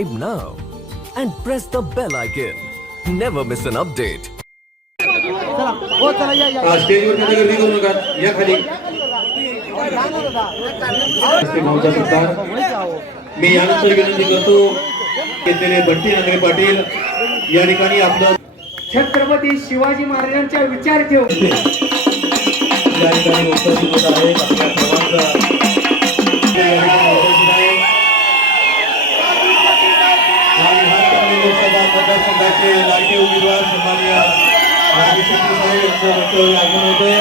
subscribe now and press the bell icon. Never miss an update. या या. स्टेजवर मध्ये गर्दी करू नका. या खाली. असते भाऊचा सत्कार मी यानंतर विनंती करतो घेतलेले बंटी नांगरे पाटील या ठिकाणी आपलं छत्रपती शिवाजी महाराजांच्या विचार घेऊन. या ठिकाणी उपस्थित होत आहेत आपल्या सर्वांचा मतदारसंघाचे लाडके उमेदवार सन्माननीय राजू साहेब यांचं वक्तव्य आगमन होतंय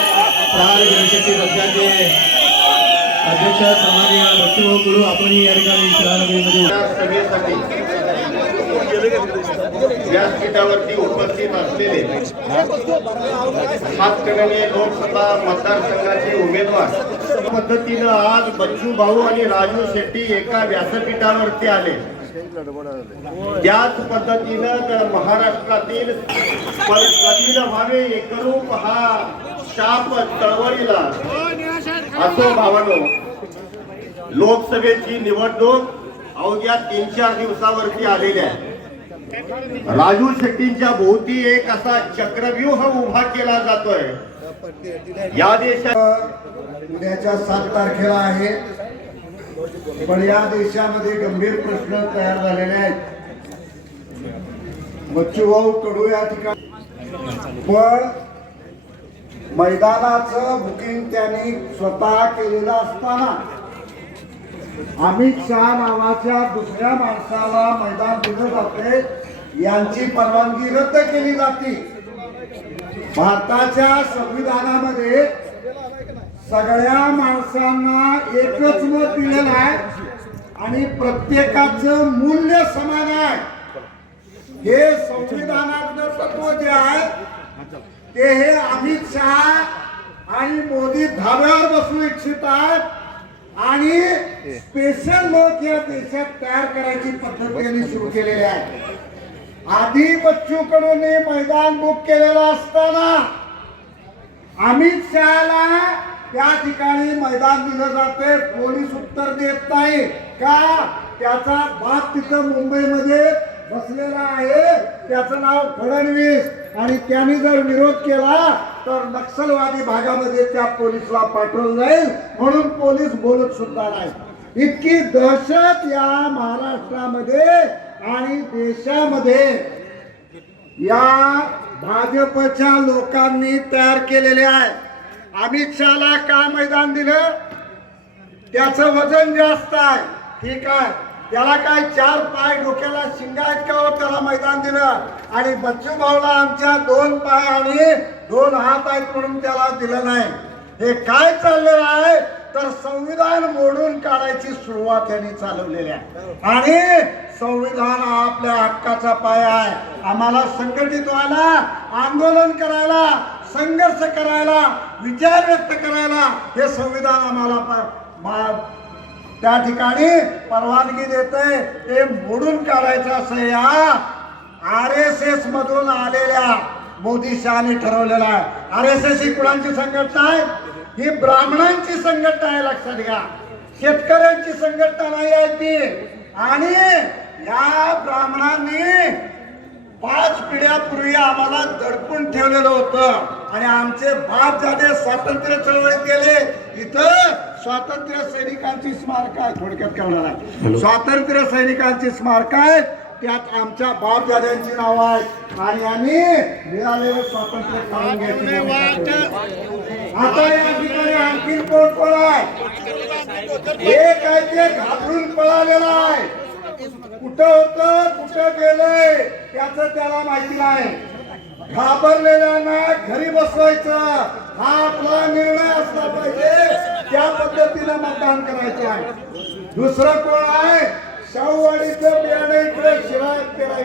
जनशक्ती पक्षाचे अध्यक्ष सन्माननीय या ठिकाणी सभेसाठी व्यासपीठावरती उपस्थित असलेले हातकणंगले लोकसभा मतदारसंघाचे उमेदवार. पद्धतीनं आज बच्चू भाऊ आणि राजू शेट्टी एका व्यासपीठावरती आले. त्याच पद्धतीनं तर महाराष्ट्रातील पर- कधी व्हावे एकरूप हा शाप चळवळीला असो भावानो लोकसभेची निवडणूक अवघ्या तीन चार दिवसावरती आलेली आहे. राजू शेट्टींच्या भोवती एक असा चक्रव्यूह उभा केला जातोय. या देशात उद्याच्या सात तारखेला आहे. पण या देशामध्ये गंभीर प्रश्न तयार झालेले आहेत. मच्छूभाऊ कडू या ठिकाणी. पण मैदानाचं बुकिंग त्यांनी स्वतः केलेलं असताना अमित शहा नावाच्या दुसऱ्या माणसाला मैदान दिलं जाते यांची परवानगी रद्द केली जाते. भारताच्या संविधानामध्ये सगळ्या माणसांना एकच मत दिलेलं आहे आणि प्रत्येकाचं मूल्य समान आहे. हे संविधानातलं तत्व जे आहे ते हे अमित शहा आणि मोदी धाब्यावर बसू इच्छित आहेत आणि स्पेशल लोक या देशात तयार करायची पद्धत त्यांनी सुरू केलेली आहे. आधी बच्चू कडून मैदान बुक केलेलं असताना अमित शहाला त्या ठिकाणी मैदान दिलं जाते पोलीस उत्तर देत नाही. का? त्याचा बाप तिथं मुंबईमध्ये बसलेला आहे. त्याचं नाव फडणवीस. आणि त्यांनी जर विरोध केला तर नक्षलवादी भागामध्ये त्या पोलिसला पाठवलं जाईल. म्हणून पोलीस बोलत सुद्धा नाही. इतकी दहशत या महाराष्ट्रामध्ये आणि देशामध्ये. या भाजपच्या लोकांनी तयार केलेले आहे. अमित शहाला का मैदान दिलं? त्याचं वजन जास्त आहे. ठीक आहे. त्याला काय चार पाय डोक्याला शिंगा आहेत का हो त्याला मैदान दिलं. आणि बच्चू भाऊला आमच्या दोन पाय आणि दोन हात आहेत म्हणून त्याला दिलं नाही. हे काय चाललेलं आहे? तर संविधान मोडून काढायची सुरुवात यांनी चालवलेली आहे. आणि संविधान हा आपल्या हक्काचा पाया आहे. आम्हाला संघटित व्हायला आंदोलन करायला संघर्ष करायला विचार व्यक्त करायला हे संविधान आम्हाला प- त्या ठिकाणी परवानगी देते ते मोडून काढायचं असं या आर एस एस मधून आलेल्या मोदी शहाने ठरवलेलं आहे. आर एस एस ही कुणांची संघटना आहे? ही ब्राह्मणांची संघटना आहे लक्षात घ्या. शेतकऱ्यांची संघटना नाही आहे ती. आणि या ब्राह्मणांनी पाच पिढ्यापूर्वी आम्हाला दडपून ठेवलेलं होतं. आणि आमचे बाप झाले स्वातंत्र्य चळवळीत गेले. इथं स्वातंत्र्य सैनिकांची स्मारक आहे. थोडक्यात कळणार आहे. स्वातंत्र्य सैनिकांची स्मारक आहे. त्यात आमच्या बाप दाद्यांची नावं आहेत. आणि आम्ही मिळालेलं स्वातंत्र्य काढून घ्यायची. आता या ठिकाणी आणखी कोण कोण आहे? एक आहे ते घाबरून पळालेला आहे. कुठं होत कुठं गेलंय त्याच त्याला माहिती नाही. घाबरलेल्यांना घरी बसवायचं. हा आपला निर्णय असला पाहिजे. त्या पद्धतीनं मतदान करायचं आहे. दुसरं कोण आहे? शाहूवाडीचं बियाणे इकडे शिराय तेरा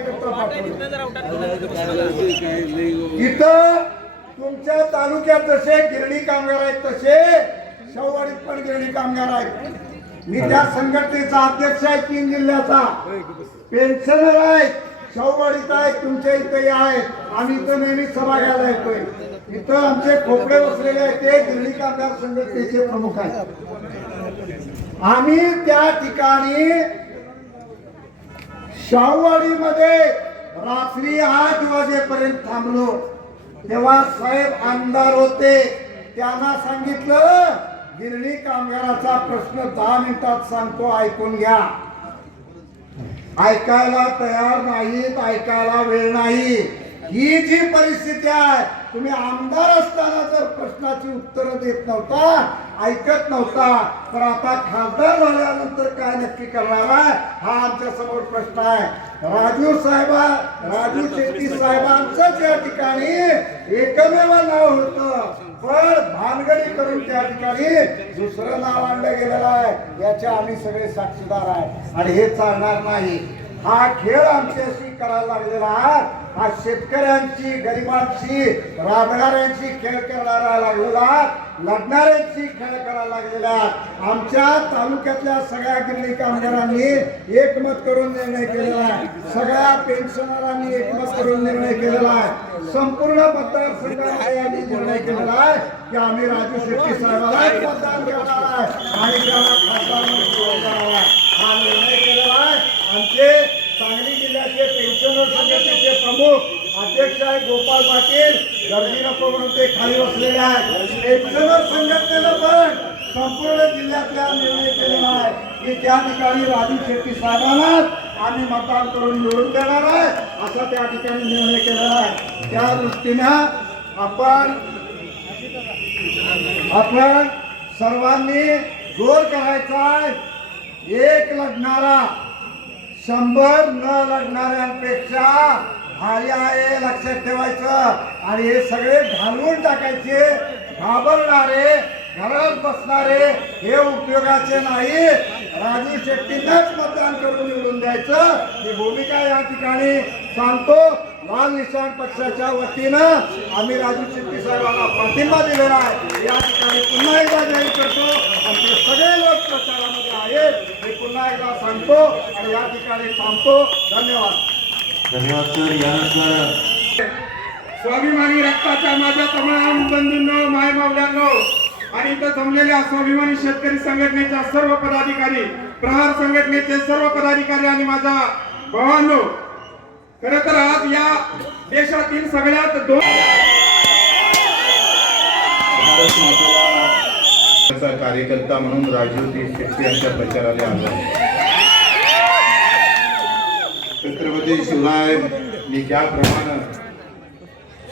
इथं तुमच्या तालुक्यात जसे गिरणी कामगार आहेत तसे शाहूवाडीत पण गिरणी कामगार आहेत. मी त्या संघटनेचा अध्यक्ष आहे तीन जिल्ह्याचा. पेन्शनर आहेत. शाहूवाडीत आहे तुमच्या इथे आहे आम्ही इथं नेहमी सभा घ्यायला येतोय. इथं आमचे खोपडे बसलेले आहेत. ते दिल्ली कामगार संघटनेचे प्रमुख आहेत. आम्ही त्या ठिकाणी शाहूवाडीमध्ये रात्री आठ वाजेपर्यंत थांबलो. तेव्हा साहेब आमदार होते. त्यांना सांगितलं गिरणी कामगाराचा प्रश्न दहा मिनिटात सांगतो ऐकून घ्या. ऐकायला तयार नाहीत ऐकायला वेळ नाही. ही जी परिस्थिती आहे तुम्ही आमदार असताना जर प्रश्नाची उत्तरं देत नव्हता ऐकत नव्हता तर आता खासदार झाल्यानंतर काय नक्की करणार आहे? हा आमच्यासमोर प्रश्न आहे. राजू साहेबा राजू शेट्टी साहेबांचंच या ठिकाणी एकमेव नाव होतं. पण भानगडी करून त्या ठिकाणी दुसरं नाव आणलं गेलेलं आहे. याचे आम्ही सगळे साक्षीदार आहे. आणि हे चालणार नाही. हा खेळ आमच्याशी करायला लागलेला हा शेतकऱ्यांची गरिबांची राबणाऱ्यांची खेळ करणारा लागलेला लढणाऱ्यांची खेळ करायला लागलेला आमच्या तालुक्यातल्या सगळ्या गिरणी कामगारांनी एकमत करून निर्णय केलेला आहे. सगळ्या पेन्शनरांनी एकमत करून निर्णय केलेला आहे. संपूर्ण मतदारसंघामध्ये यांनी निर्णय केलेला आहे की आम्ही राजू शेट्टी साहेबाला मतदान करणार आहे आणि त्याला खासदार हा निर्णय केलेला आहे. आमचे सांगली जिल्ह्याचे पेन्शनर संघटनेचे प्रमुख अध्यक्ष आहे गोपाल पाटील. गर्दी नको म्हणून ते खाली बसलेले आहेत. पेन्शनर संघटनेनं पण संपूर्ण जिल्ह्यातल्या निर्णय केलेला आहे. की त्या ठिकाणी राजू शेट्टी साहेबांनाच आम्ही मतदान करून निवडून देणार आहे. असा त्या ठिकाणी निर्णय केलेला आहे. त्या दृष्टीनं आपण आपण सर्वांनी जोर करायचा आहे. एक लढणारा शंभर न लढणाऱ्यांपेक्षा आर्या आहे लक्षात ठेवायचं. आणि हे सगळे घालवून टाकायचे. घाबरणारे घरात बसणारे हे उपयोगाचे नाही. राजू शेट्टींनाच मतदान करून निवडून द्यायचं. ही भूमिका या ठिकाणी सांगतो. लाल निशाण पक्षाच्या वतीनं आम्ही राजू शेट्टी साहेबांना पाठिंबा दिलेला आहे. या ठिकाणी पुन्हा एकदा जाहीर करतो. आमचे सगळे लोक प्रचारामध्ये आहेत. हे पुन्हा एकदा सांगतो आणि या ठिकाणी थांबतो. धन्यवाद. धन्यवाद सर यानंतर स्वाभिमानी रक्ताच्या माझ्या तमाम बंधूंनो माय मावल्यांनो आणि इथं जमलेल्या स्वाभिमानी शेतकरी संघटनेच्या सर्व पदाधिकारी प्रहार संघटनेचे सर्व पदाधिकारी आणि माझा भावांनो खर तर आज या देशातील सगळ्यात दोन कार्यकर्ता म्हणून राजू ती शेट्टी यांच्या प्रचाराला आलो. छत्रपती शिवरायांनी ज्याप्रमाणे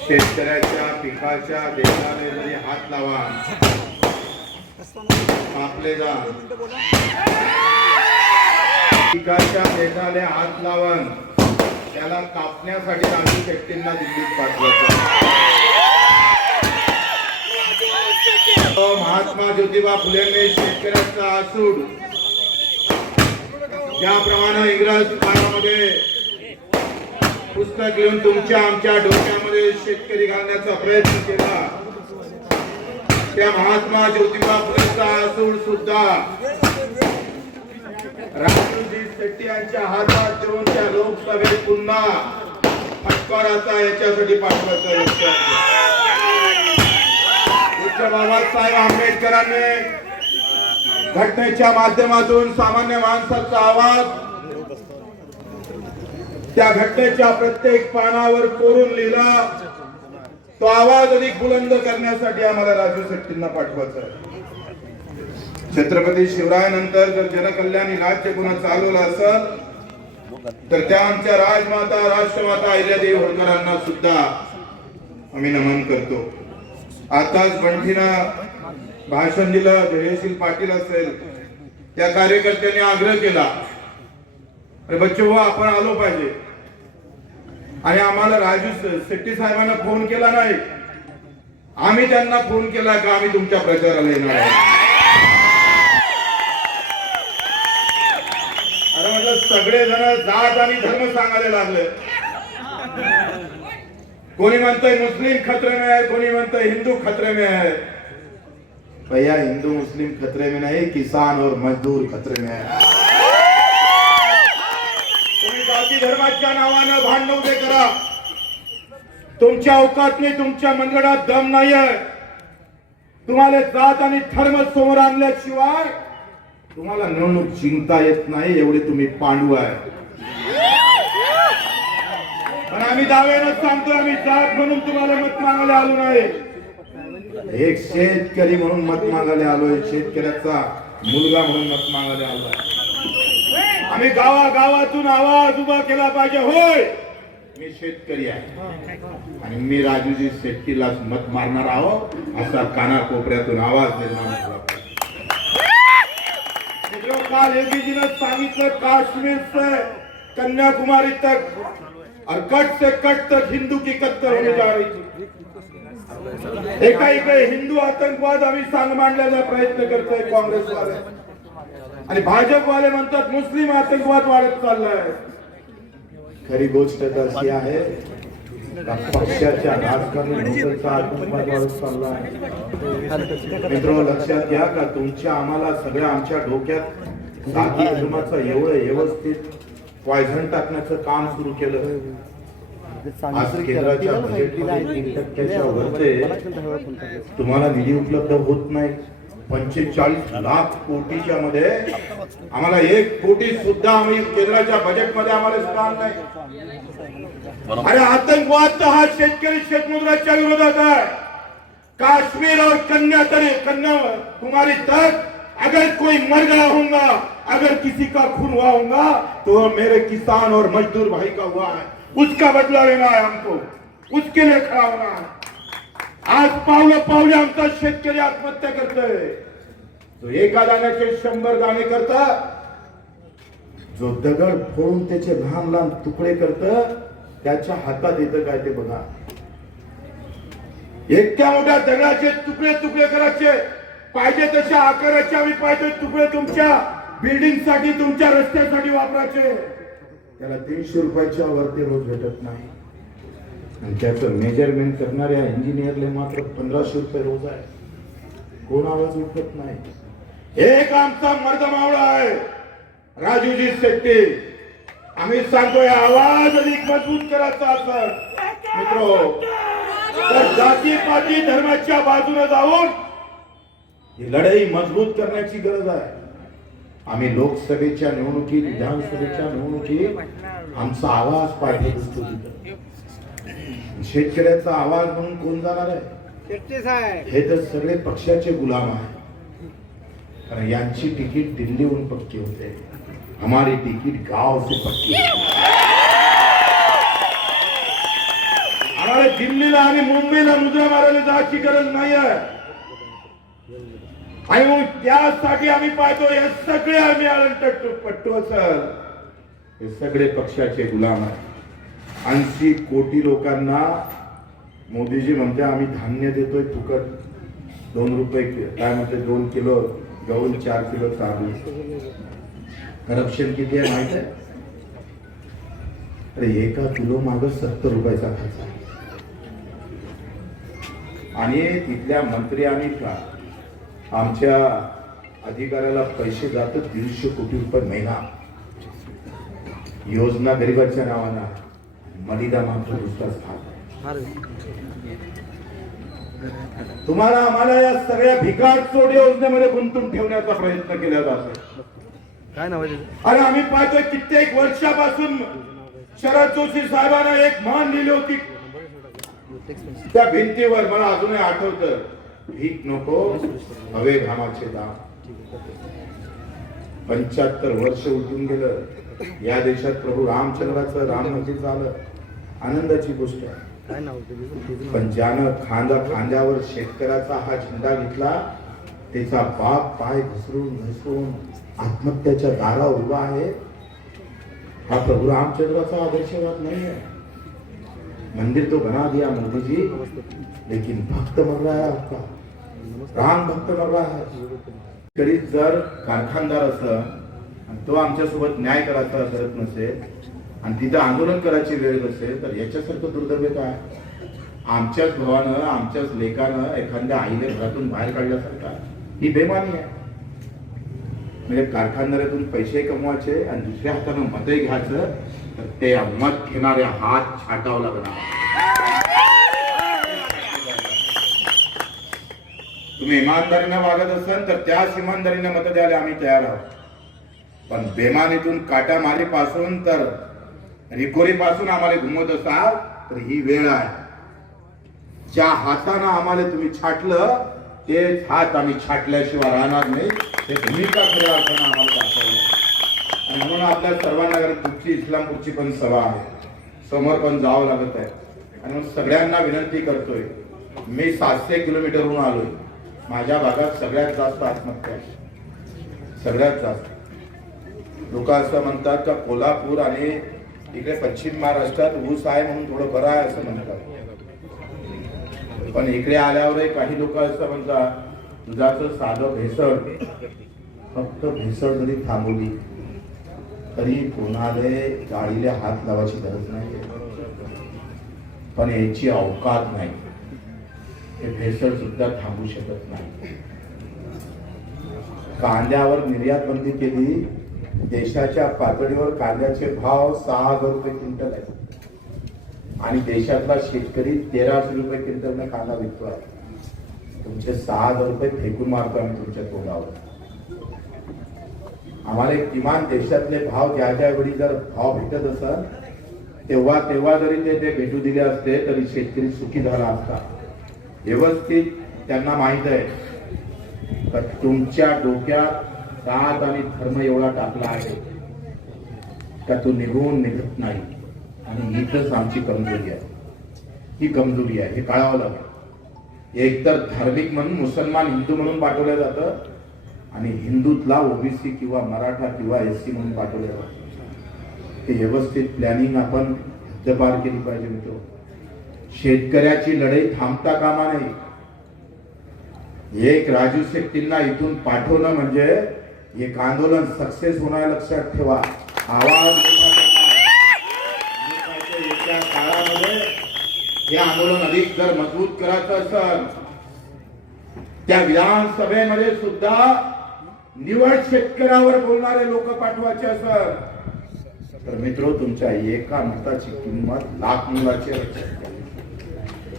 शेतकऱ्याच्या पिकाच्या देशाने जरी हात लावा. कापले जा. पिकाच्या देशाने हात लावून त्याला कापण्यासाठी आम्ही शेट्टींना दिल्लीत पाठवायचं. महात्मा ज्योतिबा फुलेंनी शेतकऱ्याचा आसूड. ज्याप्रमाणे इंग्रज काळामध्ये पुस्तक घेऊन तुमच्या आमच्या डोक्यामध्ये शेतकरी घालण्याचा प्रयत्न केला. त्या महात्मा ज्योतिबा फुलेंचा असून सुद्धा राजूजी शेट्टी यांच्या हातात ठेवून त्या लोकसभेत पुन्हा फटकाराचा याच्यासाठी पाठवायचा लक्षात बाबासाहेब आंबेडकरांनी घटनेच्या माध्यमातून सामान्य माणसाचा आवाज त्या घटनेच्या प्रत्येक पानावर कोरून लिहिला. तो आवाज अधिक बुलंद करण्यासाठी आम्हाला राजू शेट्टींना पाठवायचा आहे. छत्रपती शिवरायानंतर जर जनकल्याणी राज्य पुन्हा चालवलं असं तर त्या आमच्या राजमाता राष्ट्रमाता अहिल्यादेवी होळकरांना सुद्धा आम्ही नमन करतो. आताच बंठीनं भाषण दिलं जयशील पाटील असेल त्या कार्यकर्त्यांनी आग्रह केला अरे बच्चे हो, आपण आलो पाहिजे. आणि आम्हाला राजू शेट्टी साहेबांना फोन केला नाही. आम्ही त्यांना फोन केला का आम्ही तुमच्या प्रचाराला येणार आहे अरे म्हटलं सगळे जण जात आणि धर्म सांगायला लागले. कोणी म्हणतंय मुस्लिम खतरे में आहे कोणी म्हणतंय हिंदू खतरे में आहे. भैया हिंदू मुस्लिम खतरे में नाही किसान और मजदूर खतरे में है. जाती धर्माच्या नावानं भांडण उभे करा तुमच्या अवकातने तुमच्या मनगडात दम नाही आहे तुम्हाला जात आणि धर्म समोर आणल्याशिवाय तुम्हाला निवडणूक जिंकता येत नाही एवढे तुम्ही पांडू आहे. पण आम्ही दाव्यानं सांगतोय आम्ही जात म्हणून तुम्हाला मत मागायला आलो नाही. एक शेतकरी म्हणून मत मागायला आलोय. शेतकऱ्याचा मुलगा म्हणून मत मागायला आलोय. आम्ही गावा गावातून आवाज उभा केला पाहिजे. होय! मी शेतकरी आहे. आणि मी राजूजी शेट्टीलाच मत मारणार आहोत असा कानाकोपऱ्यातून आवाज निर्माण झाला काल एबीजीने सांगितलं काश्मीर से कन्याकुमारी तक और कट से कट तक हिंदू की कत्तर होने जा रही थी एका इकडे हिंदू आतंकवाद आम्ही सांग मांडण्याचा प्रयत्न करतोय काँग्रेसवाले. आणि भाजपवाले म्हणतात मुस्लिम आतंकवाद वाढत चाललाय. खरी गोष्ट तर अशी आहे पक्षाच्या राजकारणाचा आतंकवाद वाढत चाललाय. मित्र लक्षात घ्या का तुमच्या आम्हाला सगळ्या आमच्या डोक्यात जाती धर्माचं एवढं व्यवस्थित पॉयझन टाकण्याचं काम सुरू केलं. आज केंद्राच्या बजेटमध्ये तीन टक्क्याच्या वरचे तुम्हाला निधी उपलब्ध होत नाही. पंचेचाळीस लाख कोटीच्या मध्ये आम्हाला एक कोटी सुद्धा आम्ही केंद्राच्या बजेटमध्ये आम्हाला स्थान नाही. अरे आतंकवाद तर हा शेतकरी शेतमजुराच्या विरोधात आहे. काश्मीर और कन्या तरी कन्याकुमारी कन्याकुमारी तक अगर कोई मर गया होगा अगर किसी का खून हुआ होगा तो मेरे किसान और मजदूर भाई का हुआ है। उसका बदला लेना है हमको। उसके लिए खड़ा होना है। आज पावलं पावले आमचा शेतकरी आत्महत्या करतोय. तो एका दाण्याचे शंभर दाणे करता जो दगड फोडून त्याचे लहान लहान तुकडे करत त्याच्या हातात येतं काय ते बघा. इतक्या मोठ्या दगडाचे तुकडे तुकडे करायचे. पाहिजे तशा आकाराचे आम्ही पाहिजे तुकडे तुमच्या बिल्डिंगसाठी तुमच्या रस्त्यासाठी वापरायचे. त्याला तीनशे रुपयाच्या वरती रोज भेटत नाही. आणि त्याचं मेजरमेंट करणाऱ्या इंजिनियरले मात्र पंधराशे रुपये रोज आहे. कोण आवाज उठत नाही. एक आमचा मर्द मावळा आहे. राजूजी शेट्टी. आम्ही सांगतोय आवाज अधिक मजबूत करायचा असं मित्र तर जाती पाती धर्माच्या बाजूने जाऊन ही लढाई मजबूत करण्याची गरज आहे. आम्ही लोकसभेच्या निवडणुकीत विधानसभेच्या निवडणुकीत आमचा आवाज पाहिजे दिसतो तिथं. शेतकऱ्याचा आवाज म्हणून कोण जाणार आहे? हे तर सगळे पक्षाचे गुलाम आहे कारण यांची तिकीट दिल्लीहून पक्की होते. हमारी तिकीट गाव से पक्की. आम्हाला दिल्लीला आणि मुंबईला मुद्रा मारायला जायची गरज नाही आहे. आणि मग त्यासाठी आम्ही पाहतो हे सगळे आम्ही अलंटट्टू पट्टू सर हे सगळे पक्षाचे गुलाम आहेत. ऐंशी कोटी लोकांना मोदीजी म्हणते आम्ही धान्य देतोय फुकट दोन रुपये काय म्हणते दोन किलो गहू चार किलो तांदूळ. करप्शन किती आहे माहीत आहे? अरे एका किलो माग सत्तर रुपयाचा खर्च आणि तिथल्या मंत्री आणि का आमच्या अधिकाऱ्याला पैसे जातात दीडशे कोटी रुपये महिना. योजना गरिबाच्या नावानं. मलिदा मात्र दुसराच भाग आहे. तुम्हाला आम्हाला या सगळ्या भिकार चोड योजनेमध्ये गुंतून ठेवण्याचा प्रयत्न केला जातो काय नाव? आणि आम्ही पाहतोय कित्येक वर्षापासून शरद जोशी साहेबांना एक मान लिहिली होती त्या भिंतीवर मला अजूनही आठवतं भीक नको हवे घामाचे दाम. पंच्याहत्तर वर्ष उलटून गेलं. या देशात प्रभू रामचंद्राचं राम मंदिर झालं. आनंदाची गोष्ट आहे. आहे. पण ज्यानं खांदा खांद्यावर शेतकऱ्याचा हा झेंडा घेतला त्याचा बाप पाय घसरून घसरून आत्महत्याच्या दारावर उभा आहे. हा प्रभू रामचंद्राचा आदर्शवाद नाही है मंदिर तो बना दिया मोदी जी लेकिन भक्त मर रहा है आपका राम भक्त मर रहा है तरी जर कारखानदार असं आणि तो आमच्यासोबत न्याय करायचा करत नसेल आणि तिथं आंदोलन करायची वेळ नसेल तर याच्यासारखं दुर्दैव काय आमच्याच भावानं आमच्याच लेखानं एखाद्या आईने घरातून बाहेर काढल्यासारखा ही बेमानी आहे. म्हणजे कारखानदारातून पैसे कमवायचे आणि दुसऱ्या हातानं मतही घ्यायचं तर ते मत घेणारे हात छाटावं लागणार. तुम्ही इमानदारीनं वागत असाल तर त्याच इमानदारीनं मत द्यायला आम्ही तयार आहोत. पण बेमानीतून काटामारीपासून तर रिकोरीपासून आम्हाला घुमवत असाल तर ही वेळ आहे. ज्या हातानं आम्हाला तुम्ही छाटलं तेच हात आम्ही छाटल्याशिवाय राहणार नाही. ते भूमिका खऱ्या अर्थानं आम्हाला दाखवलं. आणि म्हणून आपल्या सर्वांना कुठची पुढची इस्लामपूरची पण सभा आहे. समोर पण जावं लागत आहे. आणि म्हणून सगळ्यांना विनंती करतोय मी सातशे किलोमीटरहून आलोय. माझ्या भागात सगळ्यात जास्त आत्महत्या सगळ्यात जास्त. लोक असं म्हणतात का कोल्हापूर आणि इकडे पश्चिम महाराष्ट्रात ऊस आहे म्हणून थोडं बरं आहे असं म्हणतात. पण इकडे आल्यावर काही लोक असं म्हणतात दुधाचं साधं भेसळ. फक्त भेसळ जरी थांबवली तरी कोणाले गाडीला हात लावायची गरज नाही. पण याची अवकात नाही. हे भेसळ सुद्धा थांबू शकत नाही. कांद्यावर निर्यात बंदी केली देशाच्या पातळीवर कांद्याचे भाव सहा हजार रुपये क्विंटल आहे. आणि देशातला शेतकरी तेराशे रुपये क्विंटलनं कांदा विकतो आहे तुमचे सहा हजार रुपये फेकून मारतो आम्ही तुमच्या तोंडावर. आम्हाला किमान देशातले भाव ज्या ज्या वेळी जर भाव भेटत असत तेव्हा तेव्हा जरी ते ते भेटू दिले असते तरी शेतकरी सुखी झाला असता. व्यवस्थित त्यांना माहीत आहे. तर तुमच्या डोक्यात दात आणि धर्म एवढा टाकला आहे का तो निघून निघत नाही. आणि हीच आमची कमजोरी आहे. ही कमजोरी आहे हे कळावं लागेल. एकतर धार्मिक म्हणून मुसलमान हिंदू म्हणून पाठवलं जातं आणि हिंदूतला ओबीसी किंवा मराठा किंवा एस सी म्हणून पाठवलं जातं. ते व्यवस्थित प्लॅनिंग आपण हद्दपार केली पाहिजे मित्र शेतकऱ्याची लढाई थांबता कामा नाही एक राजू शेट्टींना इथून पाठवणं म्हणजे एक आंदोलन सक्सेस होणार लक्षात ठेवा. आवाज येत्या काळामध्ये हे आंदोलन अधिक जर मजबूत करायचं असेल त्या विधानसभेमध्ये सुद्धा निवड शेतकऱ्यावर बोलणारे लोक पाठवायचे असत तर मित्र तुमच्या एका मताची किंमत लाख मुलाची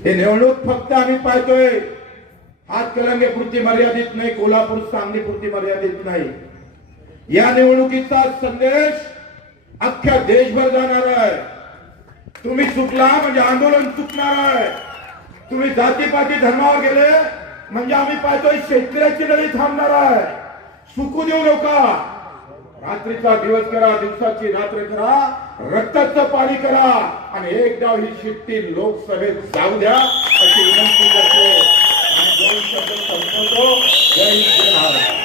हे निवडणूक फक्त आम्ही पाहतोय. हातकलंगे पुरती मर्यादित नाही कोल्हापूर सांगली पुरती मर्यादित नाही. या निवडणुकीचा संदेश अख्ख्या देशभर जाणार आहे. तुम्ही चुकला म्हणजे आंदोलन चुकणार आहे. तुम्ही जातीपाती धर्मावर गेले म्हणजे आम्ही पाहतोय शेतकऱ्याची लढाई थांबणार आहे. सुकू देऊ नका. रात्रीचा दिवस करा दिवसाची रात्र करा रक्ताचं पाणी करा आणि एक डाव ही शिट्टी लोकसभेत जाऊ द्या अशी विनंती करते. आणि दोन शब्द संपवतो. जय हिंद जय महाराज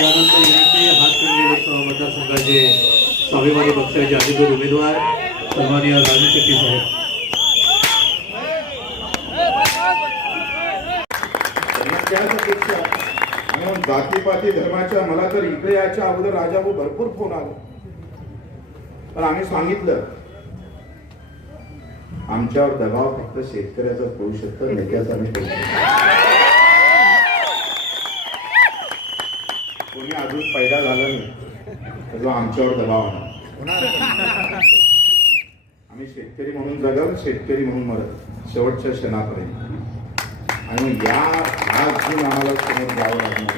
यानंतर विनंती हातकणंगले लोकसभा मतदारसंघाचे स्वाभिमानी पक्षाचे अधिकृत उमेदवार सन्माननीय राजू शेट्टी साहेब. म्हणून जातीपाती धर्माच्या मला तर इकडे याच्या अगोदर राजाभाऊ भरपूर फोन आले. पण आम्ही सांगितलं आमच्यावर दबाव फक्त शेतकऱ्याचा होऊ शकतो नेत्याचा नाही होऊ शकत. कोणी अजून पैदा झालं नाही जो आमच्यावर दबाव आणणार आम्ही शेतकरी म्हणून जगल शेतकरी म्हणून मरत शेवटच्या क्षणापर्यंत. आणि मग या आजून आम्हाला समोर जावं लागणार.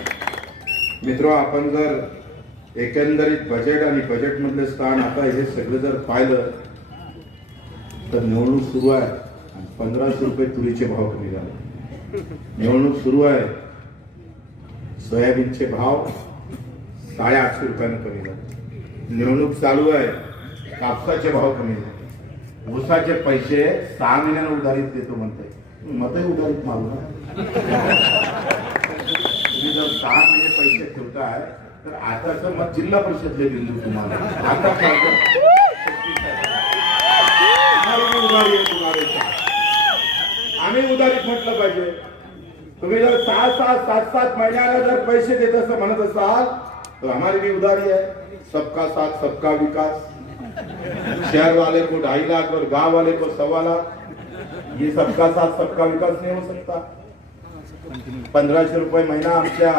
मित्र आपण जर एकंदरीत बजेट आणि बजेटमधले स्थान आता हे सगळं जर पाहिलं तर निवडणूक सुरू आहे आणि पंधराशे रुपये तुरीचे भाव कमी झाले. निवडणूक सुरू आहे. सोयाबीनचे भाव साडेआठशे रुपयानं कमी झाले. निवडणूक चालू आहे कापसाचे भाव कमी झाले. ऊसाचे पैसे सहा महिन्यानं उधारीत देतो म्हणते मतही उधारीत मागू ना तुम्ही जर सहा महिने पैसे ठेवताय तर आताचं मत जिल्हा परिषदले बिंदू तुम्हाला. आता उधारी तुम्हाला. आम्ही उधारीत म्हटलं पाहिजे. तुम्ही जर सहा सहा सात सात महिन्याला जर पैसे देत असं म्हणत असाल तर हमारी भी उधारी है। सबका साथ सबका विकास। शहर वाले को ढाई लाख और गांव वाले को सवा लाख। ये सबका साथ सबका विकास नहीं हो सकता। पंधराशे रुपये महिना आमच्या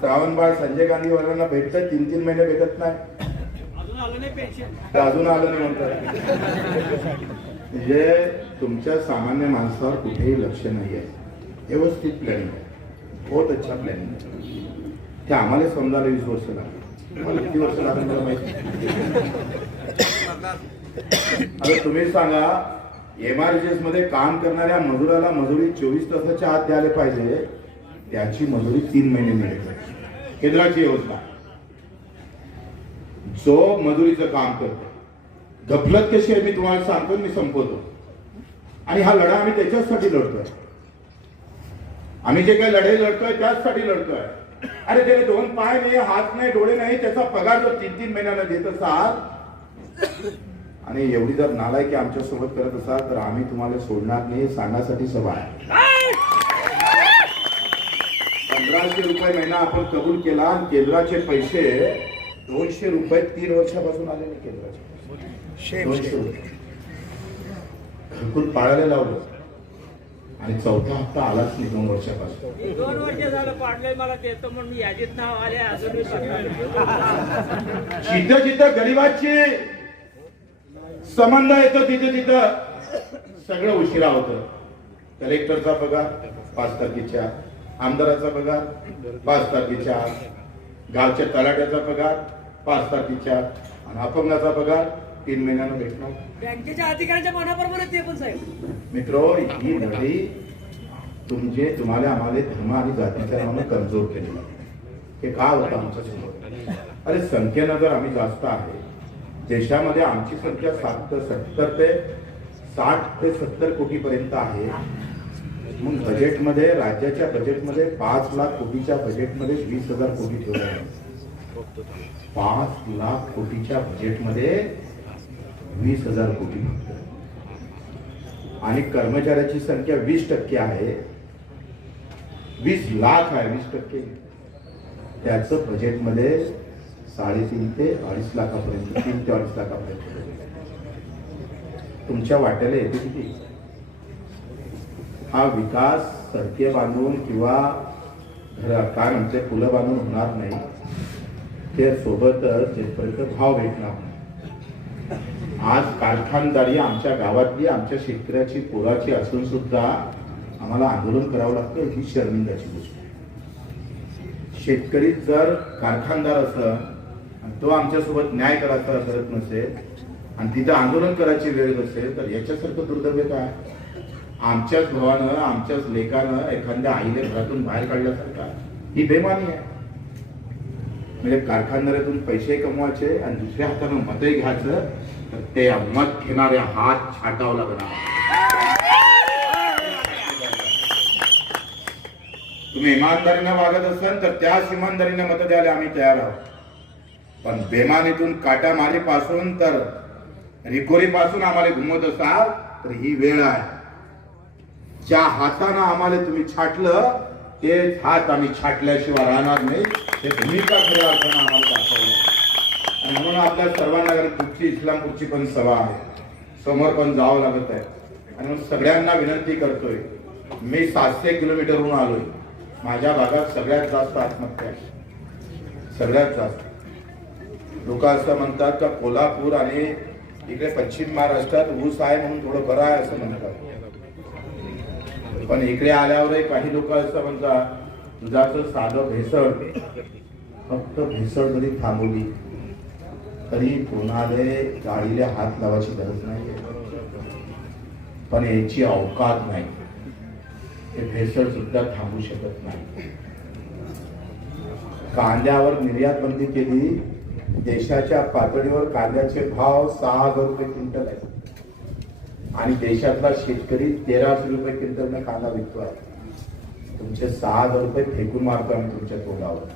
श्रावणबाळ संजय गांधी वाल्यांना भेटतं तीन तीन महिने भेटत नाही. तर अजून आलं नाही म्हणतात. म्हणजे तुमच्या सामान्य माणसावर कुठेही लक्ष नाही आहे. व्यवस्थित प्लॅनिंग आहे. बहुत अच्छा प्लॅनिंग आहे. ते आम्हाला समजायला वीस वर्ष लागले. मला किती वर्ष लागले मला माहिती आता तुम्ही सांगा एमआरजीएसमध्ये काम करणाऱ्या मजुराला मजुरी चोवीस तासाच्या आत द्यायला पाहिजे. त्याची मजुरी तीन महिने मिळेल. केंद्राची योजना. जो मजुरीचं काम करतो. गफलत कशी आहे मी तुम्हाला सांगतो मी संपवतो. आणि हा लढा आम्ही त्याच्याचसाठी लढतोय. आम्ही जे काही लढाई लढतोय त्याचसाठी लढतोय. अरे त्याने दोन पाय नाही हात नाही डोळे नाही त्याचा पगार जर तीन तीन महिन्याला देत असाल. आणि एवढी जर नालायकी आमच्यासोबत करत असाल तर आम्ही तुम्हाला सोडणार नाही सांगण्यासाठी सभा आहे. पंधराशे रुपये महिना आपण कबूल केला आणि केंद्राचे पैसे दोनशे रुपये तीन वर्षापासून आले नाही केंद्राचे दोनशे रुपये. घरकुल पाळायला लावलं. आणि चौथा हप्ता आलाच नाही दोन वर्षापासून. दोन वर्ष झालं पाडलंय मला देतो म्हणून मी यादीत नाव आले अजून. जिथं जिथं गरिबाची संबंध येतो तिथं तिथं सगळं उशिरा होतं. कलेक्टरचा पगार पाच तारखेच्या. आमदाराचा पगार पाच तारखेच्या. गावच्या तलाट्याचा पगार पाच तारखेच्या. आणि अपंगाचा पगार तीन महिन्यानं भेटणार बँकेच्या अधिकाऱ्यांच्या मनाबरोबर ते पण साहेब. मित्र ही लढाई तुमचे तुम्हाला आम्हाला धर्म आणि जातीच्या नावानं कमजोर केलेलं हे का होतं आमच्यासमोर? अरे संख्येनं जर आम्ही जास्त आहे. देशामध्ये आमची संख्या सात ते सत्तर ते साठ ते सत्तर कोटी पर्यंत आहे. मग बजेटमध्ये राज्याच्या बजेटमध्ये पाच लाख कोटीच्या बजेटमध्ये वीस हजार कोटी ठेवले आहे पाच लाख कोटीच्या बजेटमध्ये वीस हजार कोटी आणि कर्मचाऱ्याची संख्या वीस टक्के आहे. वीस लाख आहे वीस टक्के. त्याचं बजेटमध्ये साडेतीन ते अडीच लाखापर्यंत तीन ते अडीच लाखापर्यंत. तुमच्या वाट्याला येते किती? हा विकास सरके बांधून किंवा काय म्हणते फुलं बांधून होणार नाही. ते सोबतच भाव भेटणार नाही. आज कारखानदारी आमच्या गावातली आमच्या शेतकऱ्याची पोराची असून सुद्धा आम्हाला आंदोलन करावं लागतं ही शर्मिंदाची गोष्ट आहे. शेतकरी जर कारखानदार असेल आणि तो आमच्यासोबत न्याय करायचा करत नसेल आणि तिथं आंदोलन करायची वेळ नसेल तर याच्यासारखं दुर्दैव काय? आमच्याच भावानं आमच्याच लेखानं एखाद्या आईने घरातून बाहेर काढल्यासारखा ही बेमानी आहे. म्हणजे कारखानदारातून पैसे कमवायचे आणि दुसऱ्या हातानं मतही घ्यायचं तर ते मत घेणारे हात छाटावं लागणार. तुम्ही इमानदारीनं वागत असाल तर त्याच इमानदारीने मत द्यायला आम्ही तयार आहोत. पण बेमानीतून काटामारीपासून तर रिकोरीपासून आम्हाला घुमवत असाल तर ही वेळ आहे. ज्या हातानं आम्हाला तुम्ही छाटलं ते हात आम्ही छाटल्याशिवाय राहणार नाही. ते भूमिका खऱ्या अर्थानं आम्हाला दाखवलं. आणि म्हणून आपल्या सर्वांना पुढची इस्लामपूरची पण सभा आहे. समोर पण जावं लागत आहे. आणि म्हणून सगळ्यांना विनंती करतोय मी सातशे किलोमीटरहून आलोय. माझ्या भागात सगळ्यात जास्त आत्महत्या आहे. सगळ्यात जास्त. लोक असं म्हणतात का कोल्हापूर आणि इकडे पश्चिम महाराष्ट्रात ऊस आहे म्हणून थोडं बरं आहे असं म्हणतात. पण इकडे आल्यावरही काही लोक असं म्हणतात दुधाचं साधं भेसळ. फक्त भेसळ जरी थांबवली. तरी कोणाला गाडीला हात लावायची गरज नाही. पण याची अवकात नाही. हे भेसळ सुद्धा थांबू शकत नाही. कांद्यावर निर्यात बंदी केली. देशाच्या पातळीवर कांद्याचे भाव सहा हजार रुपये क्विंटल आहेत. आणि देशातला शेतकरी तेराशे रुपये क्विंटलने कांदा विकतो आहे. तुमचे सहा हजार रुपये फेकून मारतो आम्ही तुमच्या तोंडावर.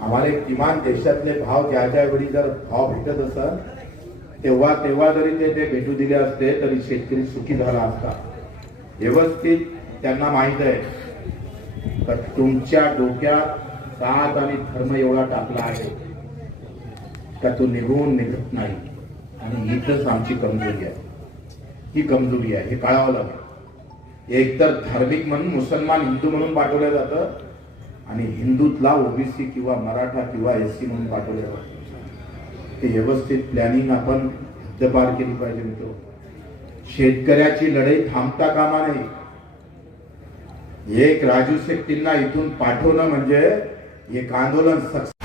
आम्हाला किमान देशातले भाव ज्या ज्या वेळी जर भाव भेटत असत तेव्हा तेव्हा जरी ते ते भेटू दिले असते तरी शेतकरी सुखी झाला असता. व्यवस्थित त्यांना माहीत आहे. तर तुमच्या डोक्यात सात आणि धर्म एवढा टाकला आहे. का तो निघून निघत नाही? आणि हीच आमची कमजोरी आहे. ही कमजोरी आहे हे कळावं लागेल. एकतर धार्मिक म्हणून मुसलमान हिंदू म्हणून पाठवलं जातं आणि हिंदूतला ओबीसी किंवा मराठा किंवा एस सी म्हणून पाठवलं जातं. ते व्यवस्थित प्लॅनिंग आपण हद्दपार केली पाहिजे मित्र शेतकऱ्याची लढाई थांबता कामा नाही एक राजू शेट्टींना इथून पाठवणं म्हणजे एक आंदोलन सक्सेस